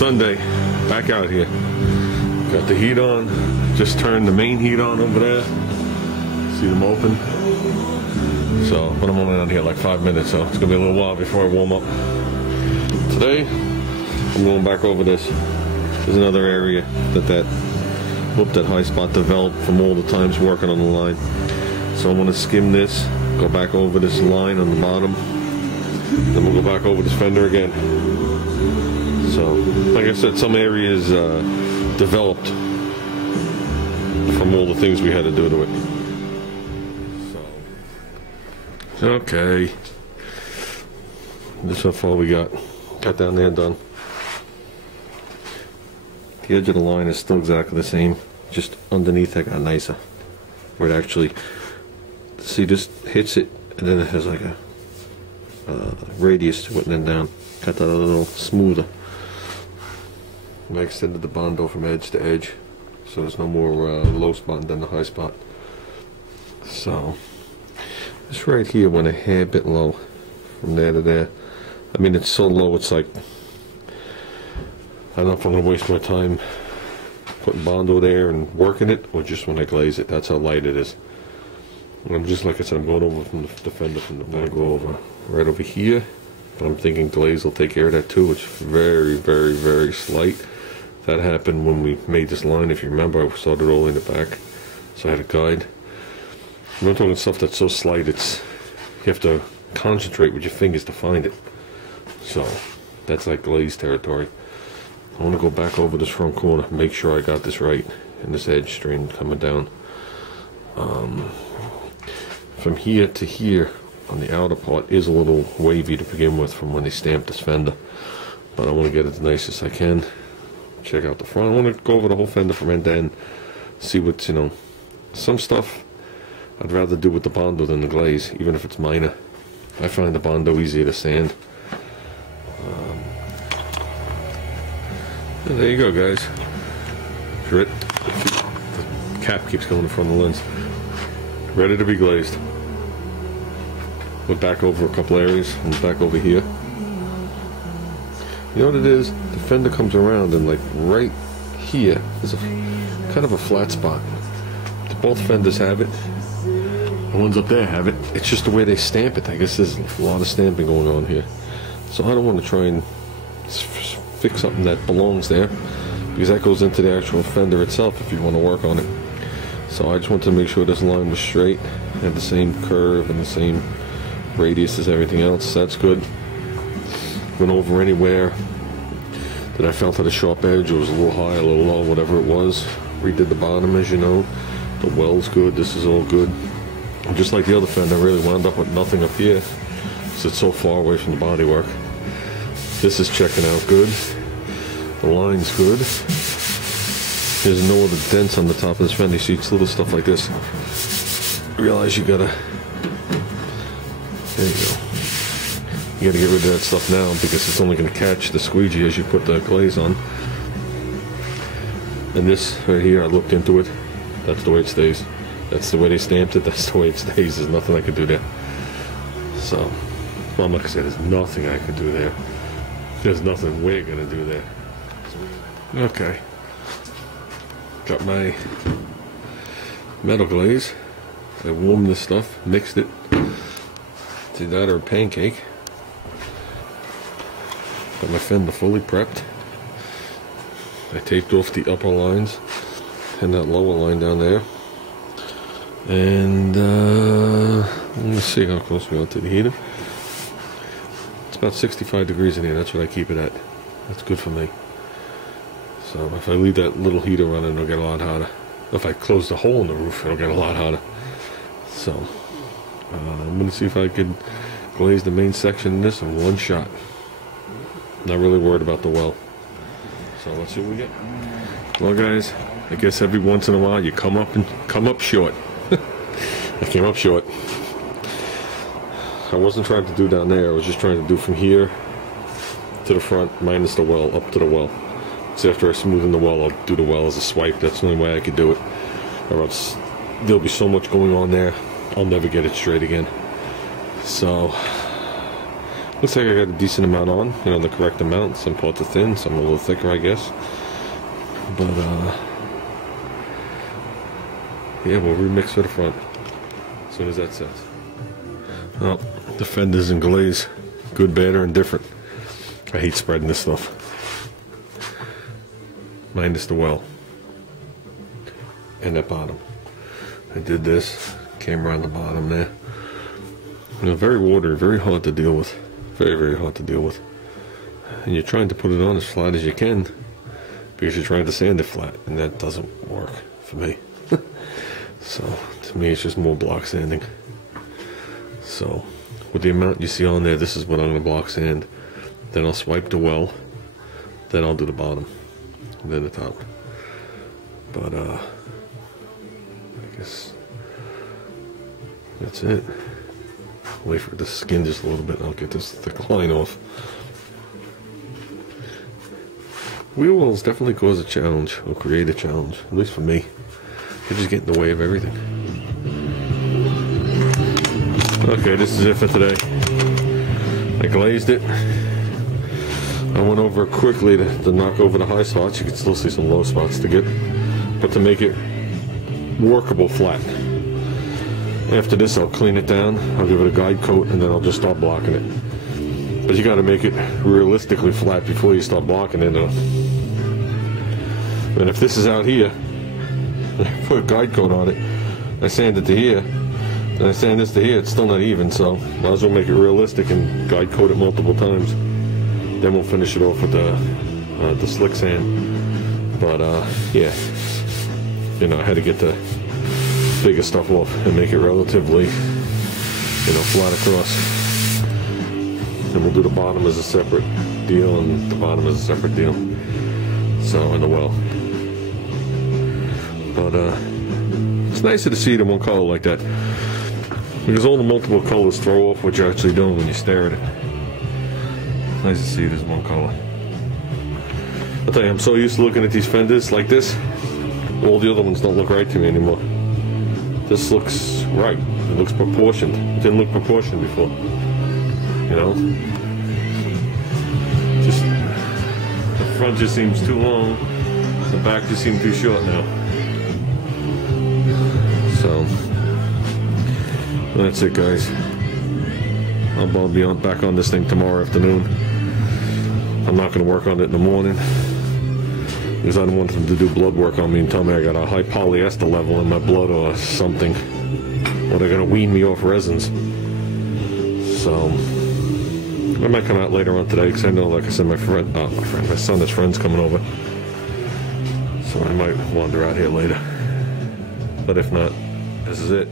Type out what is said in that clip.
Sunday, back out here. Got the heat on. Just turned the main heat on over there. See them open. So, but I'm only on here like 5 minutes, so it's gonna be a little while before I warm up. Today, I'm going back over this. There's another area that high spot developed from all the times working on the line. So I'm gonna skim this, go back over this line on the bottom, then we'll go back over this fender again. So, like I said, some areas developed from all the things we had to do to it. So, okay. This is how far we got. Got down there done. The edge of the line is still exactly the same. Just underneath it got nicer. Where it actually, see, just hits it, and then it has like a radius to it, and then down. Got that a little smoother. I extended the bondo from edge to edge, so there's no more low spot than the high spot. So this right here went a hair bit low from there to there. I mean, it's so low, it's like, I don't know if I'm going to waste my time putting bondo there and working it, or just when I glaze it. That's how light it is. And I'm just, like I said, I'm going over from the fender from the back. I go over right over here, but I'm thinking glaze will take care of that too. It's very, very, very slight. That happened when we made this line. If you remember, I started rolling it back, so I had a guide. I'm not talking stuff that's so slight, it's, you have to concentrate with your fingers to find it. So that's like glaze territory. I want to go back over this front corner, make sure I got this right, and this edge string coming down. From here to here on the outer part is a little wavy to begin with from when they stamped this fender, but I want to get it the nicest I can. Check out the front. I want to go over the whole fender from end to end, see what's, you know, some stuff I'd rather do with the bondo than the glaze, even if it's minor. I find the bondo easier to sand. And there you go, guys. The cap keeps going in front of the lens. Ready to be glazed. Went back over a couple areas and back over here. You know what it is? The fender comes around and like right here is a kind of a flat spot. Both fenders have it. The ones up there have it. It's just the way they stamp it. I guess there's a lot of stamping going on here. So I don't want to try and fix something that belongs there, because that goes into the actual fender itself if you want to work on it. So I just want to make sure this line was straight, had the same curve and the same radius as everything else. That's good. Went over anywhere that I felt had a sharp edge. It was a little high, a little low, whatever it was. Redid the bottom, as you know. The well's good. This is all good. And just like the other fender, I really wound up with nothing up here, because it's so far away from the bodywork. This is checking out good. The line's good. There's no other dents on the top of this fender. You see, it's little stuff like this. Realize you gotta, there you go. You gotta get rid of that stuff now, because it's only gonna catch the squeegee as you put the glaze on. And this right here, I looked into it. That's the way it stays. That's the way they stamped it. That's the way it stays. There's nothing I could do there. So, well, like I said, there's nothing I could do there. There's nothing we're gonna do there. Okay. Got my metal glaze. I warmed this stuff, mixed it. See that, or a pancake. Got my fender fully prepped. I taped off the upper lines and that lower line down there. And let me see how close we are to the heater. It's about 65 degrees in here. That's what I keep it at. That's good for me. So if I leave that little heater running, it'll get a lot hotter. If I close the hole in the roof, it'll get a lot hotter. So I'm going to see if I can glaze the main section in this in one shot. Not really worried about the well. So let's see what we get. Well, guys, I guess every once in a while you come up short. I came up short. I wasn't trying to do down there. I was just trying to do from here to the front minus the well, up to the well. So after I smoothen the well, I'll do the well as a swipe. That's the only way I could do it. Or else there'll be so much going on there, I'll never get it straight again. So Looks like I got a decent amount on, you know, the correct amount. Some parts are thin, some are a little thicker, I guess. But, yeah, we'll remix for the front as soon as that sets. Oh, the fenders and glaze. Good, bad, or indifferent. I hate spreading this stuff. Minus the well. And that bottom. I did this. Came around the bottom there. You know, very watery, very hard to deal with. Very, very hard to deal with. And you're trying to put it on as flat as you can because you're trying to sand it flat, and that doesn't work for me. So, to me, it's just more block sanding. So, with the amount you see on there, this is what I'm going to block sand. Then I'll swipe the well. Then I'll do the bottom. And then the top. But, I guess that's it. Wait for it to skin just a little bit and I'll get this thick line off. Wheel wells definitely cause a challenge, or create a challenge, at least for me. They just get in the way of everything. Okay, this is it for today. I glazed it. I went over it quickly to knock over the high spots. You can still see some low spots to get, but to make it workable flat. After this, I'll clean it down, I'll give it a guide coat, and then I'll just start blocking it. But you gotta make it realistically flat before you start blocking it. And if this is out here, I put a guide coat on it, I sand it to here, then I sand this to here, it's still not even, so might as well make it realistic and guide coat it multiple times. Then we'll finish it off with the slick sand. But yeah, you know, I had to get the bigger stuff off and make it relatively, you know, flat across. And we'll do the bottom as a separate deal and the bottom as a separate deal. So, in the well. But it's nicer to see it in one color like that, because all the multiple colors throw off what you're actually doing when you stare at it. It's nice to see it as one color. I'll tell you, I'm so used to looking at these fenders like this, all the other ones don't look right to me anymore. This looks right. It looks proportioned. It didn't look proportioned before. You know? Just, the front just seems too long. The back just seems too short now. So, that's it, guys. I'll be back on this thing tomorrow afternoon. I'm not going to work on it in the morning, because I don't want them to do blood work on me and tell me I got a high polyester level in my blood or something, or they're gonna wean me off resins. So I might come out later on today, because I know, like I said, my son's friend's coming over, so I might wander out here later. But if not, this is it.